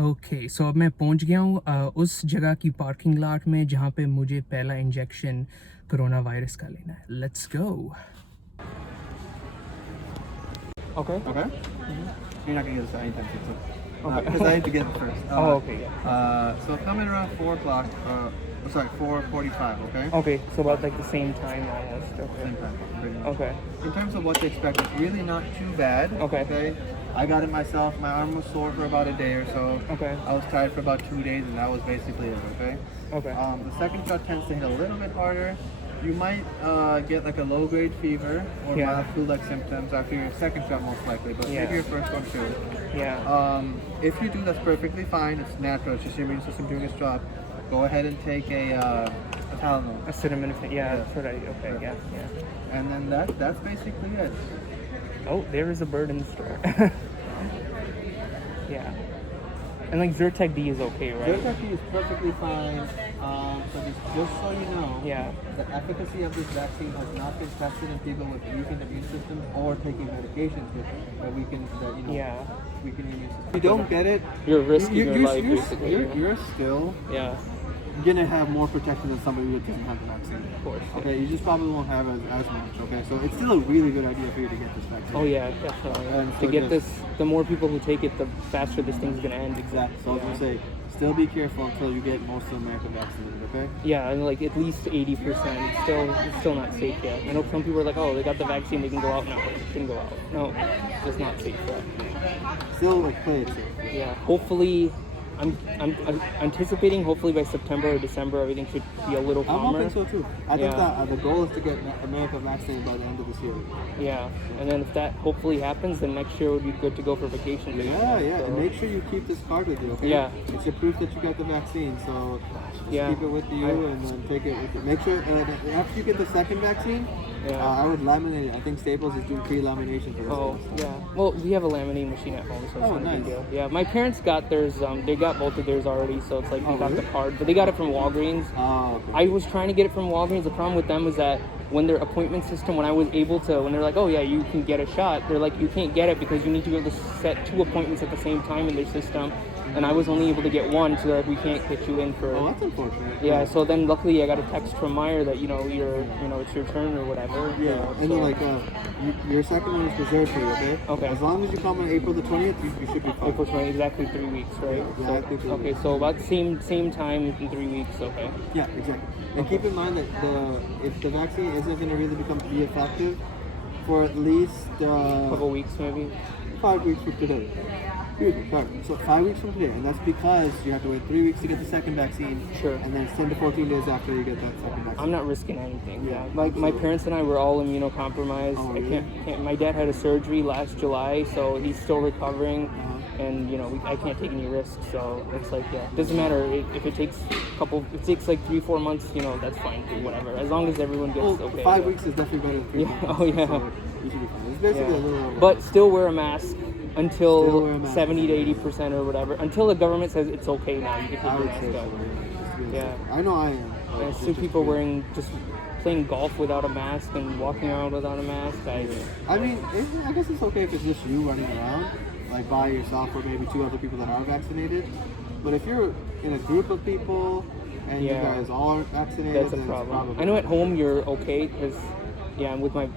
Okay so अब मैं पहुंच गया हूँ उस जगह की पार्किंग लॉट में जहाँ पे मुझे पहला इंजेक्शन कोरोना वायरस का लेना है. Let's go. Okay. Okay? You're not gonna get this anytime soon, so Okay. because I need to get it first. Oh, okay, yeah. So come in around 4 o'clock. Sorry, 4:45. Okay. Okay, so about like the same time almost. Okay. Same time. Pretty much. Okay. In terms of what to expect, it's really not too bad. Okay. I got it myself. My arm was sore for about a day or so. Okay. I was tired for about 2 days, and that was basically it. Okay. Okay. The second shot tends to hit a little bit harder. You might get like a low-grade fever or Yeah. mild flu-like symptoms after your second shot, most likely, but Yeah. maybe your first one too. Yeah. If you do, that's perfectly fine. It's natural. It's just your immune system doing its job. Go ahead and take a Tylenol, Acetaminophen. Yeah, Yeah. that's what I. Okay. Yeah. Yeah. and then that's basically it. Oh, there is a bird in the store. Yeah. And like Zyrtec D is okay, right? Zyrtec is perfectly fine. So just so you know, Yeah. the efficacy of this vaccine has not been tested in people with weakened immune systems or taking medications that weaken Yeah. weaken your immune system. If you don't get it, You're risking your life, you're, basically. you're still Yeah. gonna have more protection than somebody who doesn't have the vaccine. Of course. Yeah. Okay, you just probably won't have as much. Okay, so it's still a really good idea for you to get this vaccine. Oh yeah, definitely. And To so get just- this, the more people who take it, the faster this thing's gonna end. Exactly. So I was Yeah. gonna say, still be careful until you get most of America vaccinated. Okay. Yeah, and like at least 80%. It's still not safe yet. I know some people are like, oh, they got the vaccine, they can go out now. They can go out. No, it's not safe yet. Still like play it safe. Yeah. Hopefully, I'm anticipating. Hopefully by September or December, everything should be a little I'm calmer. hoping so too. I think Yeah. that the goal is to get America vaccinated by the end of this year. Yeah, and then if that hopefully happens, then next year would be good to go for vacation. Yeah, yeah. So, And make sure you keep this card with you, okay? Yeah. It's a proof that you got the vaccine, so just Yeah. keep it with you and then take it with you. Make sure after you get the second vaccine, Yeah. I would laminate it. I think Staples is doing pre-lamination for this. Oh, yeah. Well, we have a laminating machine at home, so it's Oh, not a big nice. deal. Yeah, my parents got theirs. They got both of theirs already, so it's like they Oh, got really? the card, but they got it from Walgreens. Oh, okay. I was trying to get it from Walgreens. The problem with them was that when their appointment system, when I was able to, when they're like, oh yeah, you can get a shot, they're like, you can't get it because you need to be able to set 2 appointments at the same time in their system, and I was only able to get 1, so that we can't get you in for. Oh, that's unfortunate. Yeah, so then luckily I got a text from Meyer that it's your turn or whatever. Yeah, and so, then like your second one is reserved for you, okay? Okay. As long as you come on April the 20th, you should be fine. April 20, exactly 3 weeks, right? Yeah, So- I think so. okay, so about same time in 3 weeks, okay. Yeah, exactly. And keep in mind that if the vaccine isn't going to really be effective for at least Couple weeks maybe. 5 weeks from today. Excuse me, sorry. So 5 weeks from today, and that's because you have to wait 3 weeks to get the second vaccine. Sure. And then it's 10 to 14 days after you get that second vaccine. I'm not risking anything. Yeah, My absolutely. parents and I were all immunocompromised. Oh, I really? can't. My dad had a surgery last July, so he's still recovering. Uh-huh. And I can't take any risks, so it's like, yeah, doesn't matter if it takes like 3-4 months, that's fine too, whatever, as long as everyone gets Well, okay. 5 yeah. weeks is definitely better than 3 Yeah, months. oh, yeah. So you should be fine. It's basically a little. But still wear a mask Still until wear a mask. 70 to 80% or whatever, until the government says it's okay now, you can take I your would mask say so. off. Just to be Yeah. safe. I know I am. I see people just playing golf without a mask and walking around without a mask. I mean, I guess it's okay if it's just you running around, like by yourself or maybe 2 other people that are vaccinated. But if you're in a group of people and you Yeah. guys all aren't vaccinated, That's a then it's problem. probably. I know at home you're okay because, I'm with my,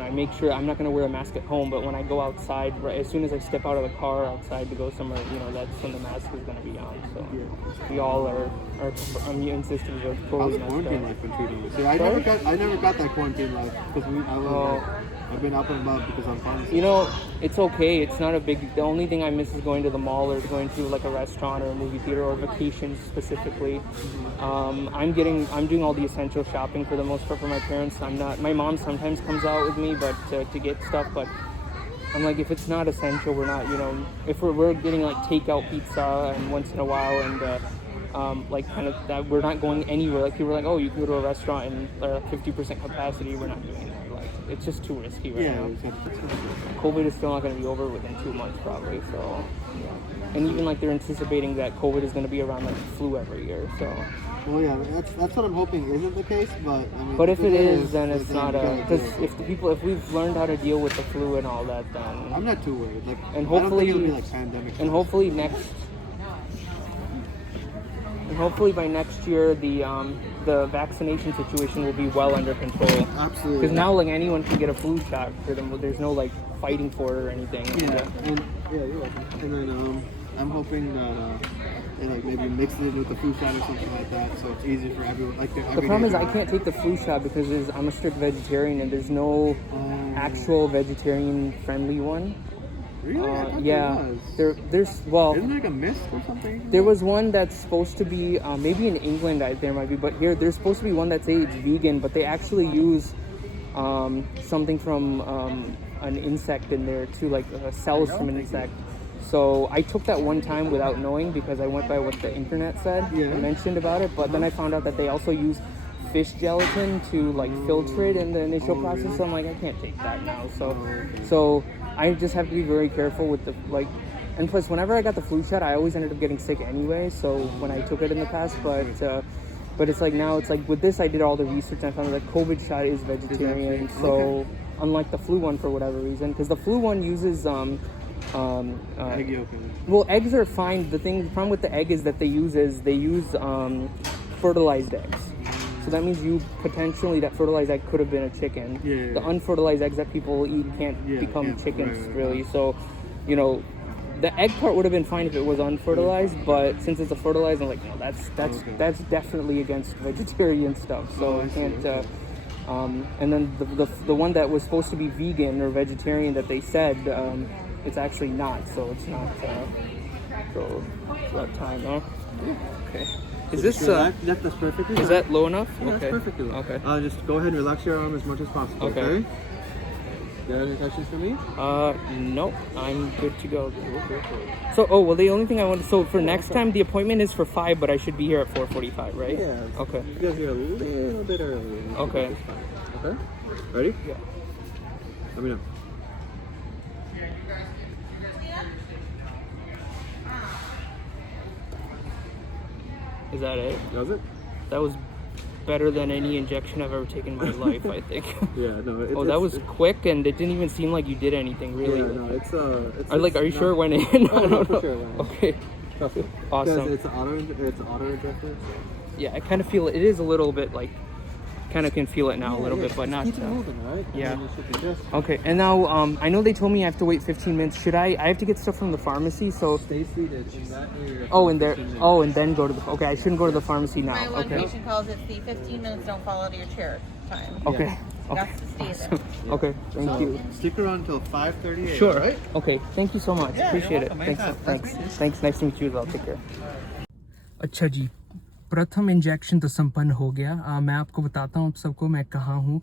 I make sure I'm not going to wear a mask at home, but when I go outside, right, as soon as I step out of the car outside to go somewhere, that's when the mask is going to be on. So we all our immune systems are How's totally the messed quarantine up. life been treating you? See, I Sorry? never got that quarantine life because I've been up and about because I'm pharmacy. It's okay. It's not a big. The only thing I miss is going to the mall or going to like a restaurant or a movie theater or vacations specifically. I'm doing all the essential shopping for the most part for my parents. I'm not. My mom sometimes comes out with me, but to get stuff. But I'm like, if it's not essential, we're not. If we're getting like takeout pizza and once in a while and like kind of that, we're not going anywhere. Like people are like, oh, you can go to a restaurant and 50% capacity. We're not doing that. Like it's just too risky right now. COVID is still not going to be over within 2 months probably. So, and even like they're anticipating that COVID is going to be around like flu every year. So, Well, yeah, that's what I'm hoping isn't the case, but I mean. but if it is, then it's then not we a gotta because if we've learned how to deal with the flu and all that, then I'm not too worried. Like, and I don't think hopefully it'll be like pandemic. and hopefully next And hopefully by next year the vaccination situation will be well under control. Absolutely. Because now like anyone can get a flu shot for them. There's no like fighting for it or anything. Yeah. And you're welcome. And then I'm hoping that they like maybe mix it with the flu shot or something like that, so it's easier for everyone. Like the problem is I can't take the flu shot because I'm a strict vegetarian and there's no actual vegetarian friendly one. Really? I thought yeah. there was. There's well. Isn't there like a mist or something? There was one that's supposed to be maybe in England there might be, but here there's supposed to be one that's it's vegan, but they actually use something from an insect in there too, like cells from an insect. So I took that one time without knowing because I went by what the internet said and mentioned about it, but then I found out that they also use fish gelatin to like filter it in the initial process. Really? So I'm like, I can't take that now. So I just have to be very careful with the like. And plus, whenever I got the flu shot, I always ended up getting sick anyway. So when I took it in the past, but it's like now it's like with this, I did all the research and I found out that COVID shot is vegetarian. So unlike the flu one for whatever reason, because the flu one uses egg yolk. Well, eggs are fine. The problem with the egg is that they use fertilized eggs. So that means that fertilized egg could have been a chicken. Yeah. The unfertilized eggs that people eat can't become chickens, really. So, you know, the egg part would have been fine if it was unfertilized, but since it's a fertilized, I'm like, no, that's definitely against vegetarian stuff. So I can't. And then the one that was supposed to be vegan or vegetarian that they said, it's actually not. So it's not. So it's that time, huh? Okay. Is this that's perfectly fine. Is that low enough? Yeah, okay. That's perfectly low. Okay. Just go ahead and relax your arm as much as possible. Okay. You have any questions for me? Nope. I'm good to go. So, the only thing I wanted. So for next time, the appointment is for 5, but I should be here at 4:45, right? Yeah. Okay. You guys are a little bit early. Okay. Okay. Ready? Yeah. Let me know. Is that it? That was it? That was better than any injection I've ever taken in my life, I think. Yeah, no. That was quick, and it didn't even seem like you did anything, really. Yeah, no, it's are you sure it went in? Oh, no, for sure it went in. Okay. Awesome. It's auto injector. Yeah, I kind of feel it. It is a little bit like, kind of can feel it now a little bit, but not. Keep it moving, right? Yeah. Okay, and now I know they told me I have to wait 15 minutes. Should I have to get stuff from the pharmacy? So stay seated in that area. In there. And then go to the. Okay, I shouldn't go to the pharmacy now. My one patient calls it the 15 minutes don't fall out of your chair time. Okay. That's to stay there. Okay, thank you. Stick around until 5:30 Sure. Right? Okay, thank you so much. Yeah, Appreciate it. welcome. Thanks. Nice to meet you as well. Take care. अच्छा जी, प्रथम injection तो संपन्न हो गया। मैं आपको बताता हूँ सबको मैं कहाँ हूँ।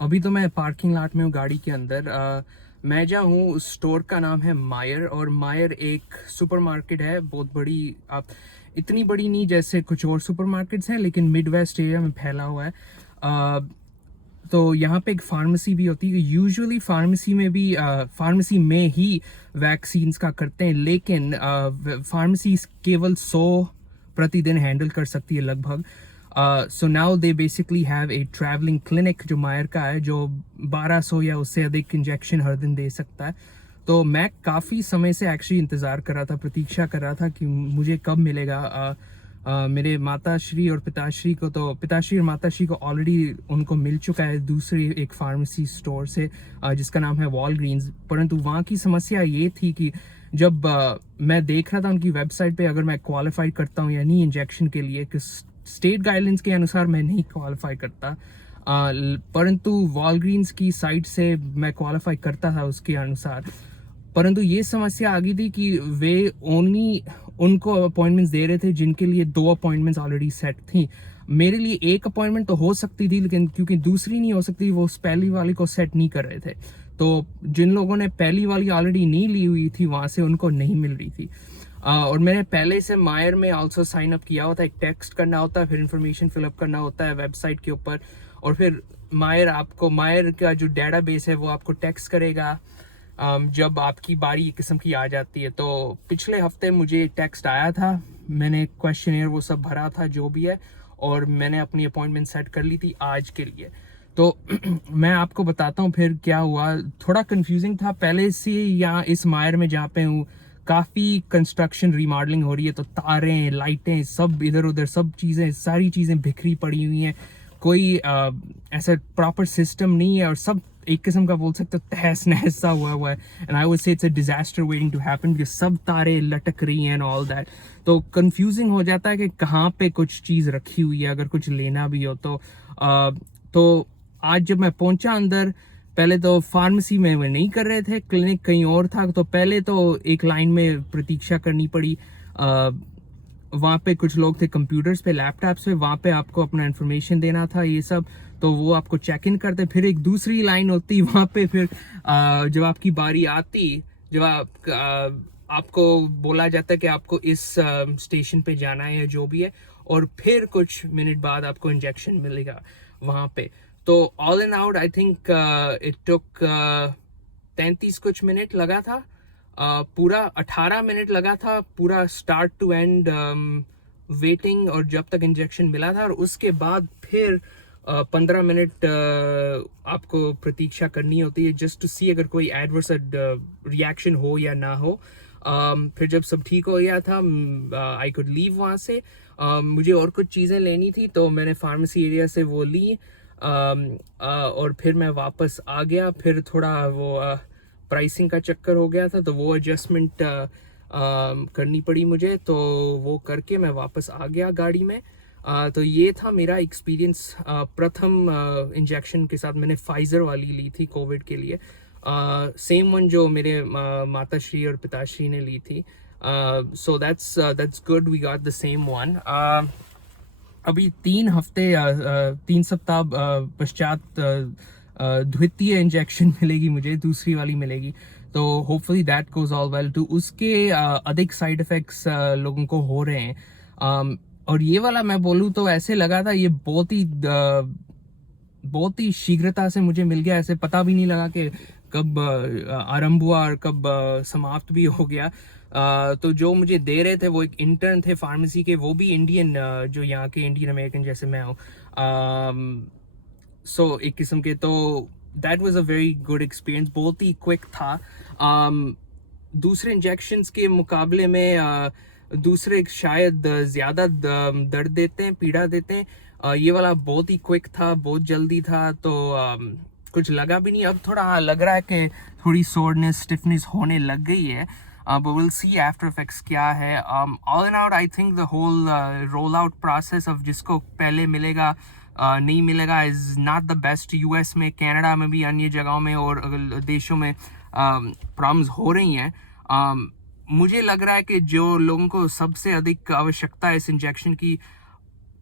अभी तो मैं पार्किंग लॉट में हूँ गाड़ी के अंदर। मैं जहाँ हूँ उस स्टोर का नाम है मायर, और मायर एक सुपरमार्केट है, बहुत बड़ी। आप इतनी बड़ी नहीं जैसे कुछ और सुपरमार्केट्स हैं, लेकिन मिड वेस्ट एरिया में फैला हुआ है। तो यहाँ पे एक फार्मेसी भी होती है। यूजुअली फार्मेसी में ही वैक्सीन्स का करते हैं, लेकिन फार्मेसी केवल 100 प्रतिदिन हैंडल कर सकती है लगभग। So now they basically have a travelling clinic जो मायर का है, जो 1200 या उससे अधिक इंजेक्शन हर दिन दे सकता है। तो मैं काफ़ी समय से एक्चुअली इंतज़ार कर रहा था, प्रतीक्षा कर रहा था कि मुझे कब मिलेगा। मेरे माताश्री और पिताश्री और माताश्री को ऑलरेडी उनको मिल चुका है दूसरी एक फार्मेसी स्टोर से, जिसका नाम है वॉलग्रीन्स। परंतु वहाँ की समस्या ये थी कि जब मैं देख रहा था उनकी वेबसाइट पे, अगर मैं क्वालिफाई करता हूँ या नहीं इंजेक्शन के लिए, कि स्टेट गाइडलाइंस के अनुसार मैं नहीं क्वालिफाई करता, परंतु वॉलग्रीन्स की साइट से मैं क्वालिफाई करता था उसके अनुसार। परंतु ये समस्या आ गई थी कि वे ओनली उनको अपॉइंटमेंट्स दे रहे थे जिनके लिए 2 अपॉइंटमेंट्स ऑलरेडी सेट थी। मेरे लिए 1 अपॉइंटमेंट तो हो सकती थी, लेकिन क्योंकि दूसरी नहीं हो सकती, वो उस पहली वाली को सेट नहीं कर रहे थे। तो जिन लोगों ने पहली वाली ऑलरेडी नहीं ली हुई थी, वहाँ से उनको नहीं मिल रही थी। और मैंने पहले से मायर में आल्सो साइन अप किया होता है। एक टेक्स्ट करना होता है, फिर इन्फॉर्मेशन फिलअप करना होता है वेबसाइट के ऊपर, और फिर मायर का जो डेटाबेस है वो आपको टेक्स्ट करेगा जब आपकी बारी एक किस्म की आ जाती है। तो पिछले हफ्ते मुझे टेक्स्ट आया था, मैंने क्वेश्चनेयर वो सब भरा था जो भी है, और मैंने अपनी अपॉइंटमेंट सेट कर ली थी आज के लिए। तो मैं आपको बताता हूँ फिर क्या हुआ। थोड़ा कंफ्यूजिंग था पहले से, यहाँ इस मायर में जहाँ पे हूँ काफ़ी कंस्ट्रक्शन रीमॉडलिंग हो रही है, तो तारें, लाइटें, सब इधर उधर, सब चीज़ें, सारी चीज़ें बिखरी पड़ी हुई हैं, कोई ऐसा प्रॉपर सिस्टम नहीं है, और सब एक किस्म का बोल सकते हो तहस नहस सा हुआ है। And I would say it's a disaster waiting to happen, कि सब तारे लटक रही हैं एंड ऑल दैट। तो कंफ्यूजिंग हो जाता है कि कहाँ पे कुछ चीज़ रखी हुई है, अगर कुछ लेना भी हो तो आज जब मैं पहुंचा अंदर, पहले तो फार्मेसी में वो नहीं कर रहे थे, क्लिनिक कहीं और था, तो पहले तो एक लाइन में प्रतीक्षा करनी पड़ी। वहाँ पे कुछ लोग थे कंप्यूटर्स पे, लैपटॉप्स पे, वहाँ पे आपको अपना इन्फॉर्मेशन देना था, ये सब, तो वो आपको चेक इन करते। फिर एक दूसरी लाइन होती वहाँ पे, फिर जब आपकी बारी आती, जब आपको बोला जाता है कि आपको इस स्टेशन पे जाना है या जो भी है, और फिर कुछ मिनट बाद आपको इंजेक्शन मिलेगा वहाँ पे। तो all in out I think it took 33 कुछ मिनट लगा था, पूरा 18 मिनट लगा था पूरा स्टार्ट टू एंड वेटिंग, और जब तक इंजेक्शन मिला था, और उसके बाद फिर 15 मिनट आपको प्रतीक्षा करनी होती है जस्ट टू सी अगर कोई एडवर्स रिएक्शन हो या ना हो। फिर जब सब ठीक हो गया था, आई कुड लीव वहाँ से। मुझे और कुछ चीज़ें लेनी थी, तो मैंने फार्मेसी एरिया से वो ली, और फिर मैं वापस आ गया। फिर थोड़ा वो प्राइसिंग का चक्कर हो गया था, तो वो एडजस्टमेंट करनी पड़ी मुझे, तो वो करके मैं वापस आ गया गाड़ी में। तो ये था मेरा एक्सपीरियंस प्रथम इंजेक्शन के साथ। मैंने फाइज़र वाली ली थी कोविड के लिए, सेम वन जो मेरे माताश्री और पिताश्री ने ली थी। So that's good, we got the same one. अभी 3 सप्ताह पश्चात द्वितीय इंजेक्शन मिलेगी मुझे, दूसरी वाली मिलेगी, तो hopefully that goes all well too. उसके अधिक साइड इफ़ेक्ट्स लोगों को हो रहे हैं, और ये वाला मैं बोलूँ तो ऐसे लगा था ये बहुत ही शीघ्रता से मुझे मिल गया, ऐसे पता भी नहीं लगा कि कब आरंभ हुआ और कब समाप्त भी हो गया। तो जो मुझे दे रहे थे वो एक इंटर्न थे फार्मेसी के, वो भी इंडियन, जो यहाँ के इंडियन अमेरिकन जैसे मैं हूँ, सो एक किस्म के। तो that was a very good experience, बहुत ही क्विक था। दूसरे इंजेक्शंस के मुकाबले में दूसरे शायद ज़्यादा दर्द देते हैं, पीड़ा देते हैं, ये वाला बहुत ही क्विक था, बहुत जल्दी था, तो कुछ लगा भी नहीं। अब थोड़ा लग रहा है कि थोड़ी सोरनेस, स्टिफनेस होने लग गई है, but we'll see after effects क्या है। all in out I think the whole roll out process of जिसको पहले मिलेगा नहीं मिलेगा is not the best। US में, कनाडा में भी, अन्य जगहों में और देशों में प्रॉब्लम्स हो रही हैं। मुझे लग रहा है कि जो लोगों को सबसे अधिक आवश्यकता है इस इंजेक्शन की,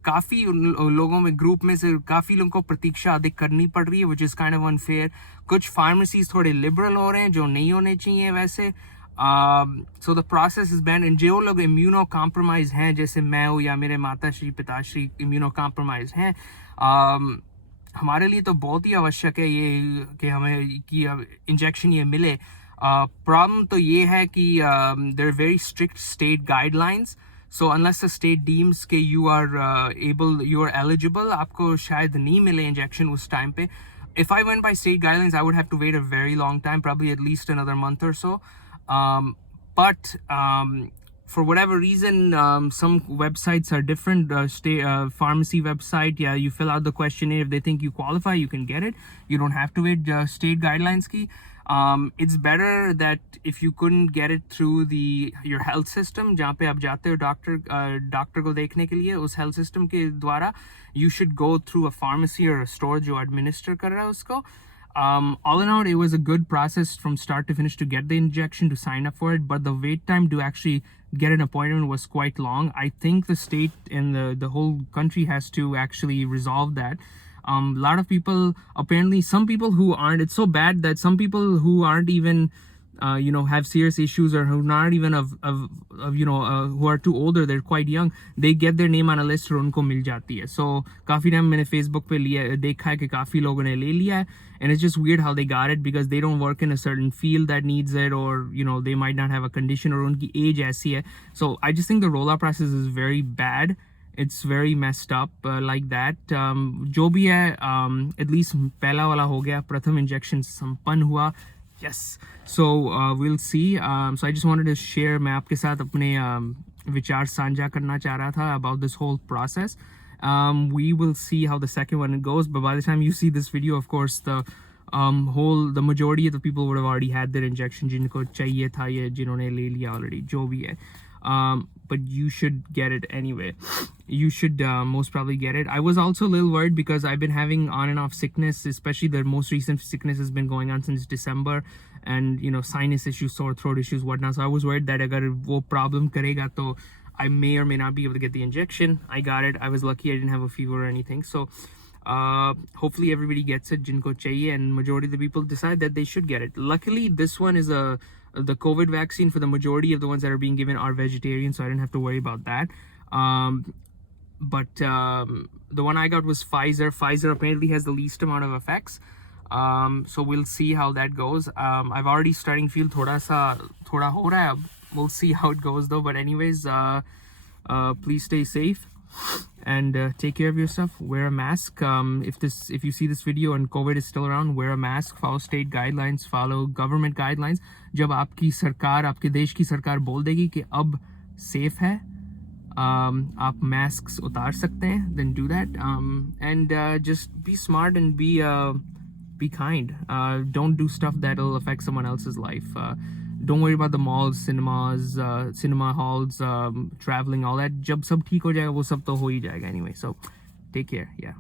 काफ़ी लोगों में, ग्रुप में से काफ़ी लोगों को प्रतीक्षा अधिक करनी पड़ रही है, which is kind of unfair. कुछ फार्मेसीज थोड़े लिबरल हो रहे हैं जो नहीं होने चाहिए वैसे। So the process is ban. जो लोग इम्यूनो कॉम्प्रोमाइज़ हैं, जैसे मैं हूँ या मेरे माताश्री पिताश्री इम्यूनो कॉम्प्रोमाइज़ हैं, हमारे लिए तो बहुत ही आवश्यक है ये कि हमें कि इंजेक्शन ये मिले। प्रॉब्लम तो ये है कि there are very strict state guidelines, so unless the state deems के यू आर एलिजिबल, आपको शायद नहीं मिले इंजेक्शन उस टाइम पे। If I went by state guidelines, I would have to wait a very long time, probably at least another month or so. But for whatever reason, some websites are different. Pharmacy website, yeah, you fill out the questionnaire. If they think you qualify, you can get it. You don't have to wait state guidelines ki. It's better that if you couldn't get it through your health system, जहाँ पे आप जाते हो doctor को देखने के लिए, उस health system के द्वारा, you should go through a pharmacy or a store जो administer कर रहा है उसको। All in all, it was a good process from start to finish to get the injection, to sign up for it, but the wait time to actually get an appointment was quite long. I think the state and the whole country has to actually resolve that. A lot of people, apparently some people who aren't, it's so bad that some people who aren't even have serious issues, or who not even who are too older, they're quite young, they get their name on a list और उनको मिल जाती है। So काफ़ी time मैंने Facebook पे देखा है कि काफ़ी लोगों ने ले लिया है, and it's just weird how they got it, because they don't work in a certain field that needs it, or they might not have a condition, और उनकी age ऐसी है। So I just think the rollout process is very bad. It's very messed up like that. जो भी है, at least पहला वाला हो गया, प्रथम इंजेक्शन संपन्न हुआ, Yes. So we'll see. So I just wanted to share. मैं आपके साथ अपने विचार साझा करना चाह रहा था about this whole process. We will see how the second one goes. But by the time you see this video, of course, the majority of the people would have already had their injection. जिनको चाहिए था ये जिन्होंने ले लिया already जो भी है. But you should get it anyway. You should most probably get it. I was also a little worried because I've been having on and off sickness, especially the most recent sickness has been going on since December, and you know, sinus issues, sore throat issues, whatnot. So I was worried that agar wo problem karega to I may or may not be able to get the injection. I got it. I was lucky I didn't have a fever or anything. So hopefully everybody gets it jinko chahiye, and majority of the people decide that they should get it. Luckily this one is the COVID vaccine for the majority of the ones that are being given are vegetarian, so I didn't have to worry about that. But the one I got was Pfizer. Pfizer apparently has the least amount of effects. So we'll see how that goes. I've already starting to feel thoda ho raha hai. We'll see how it goes though. But anyways, please stay safe and take care of yourself. Wear a mask. If you see this video and COVID is still around, wear a mask. Follow state guidelines. Follow government guidelines. जब आपकी सरकार, आपके देश की सरकार बोल देगी कि अब safe है, आप masks उतार सकते हैं, then do that. And just be smart and be kind. Don't do stuff that'll affect someone else's life. Don't worry about the malls, cinemas, cinema halls, traveling, all that. जब सब ठीक हो जाएगा वो सब तो हो ही जाएगा anyway. So take care. Yeah.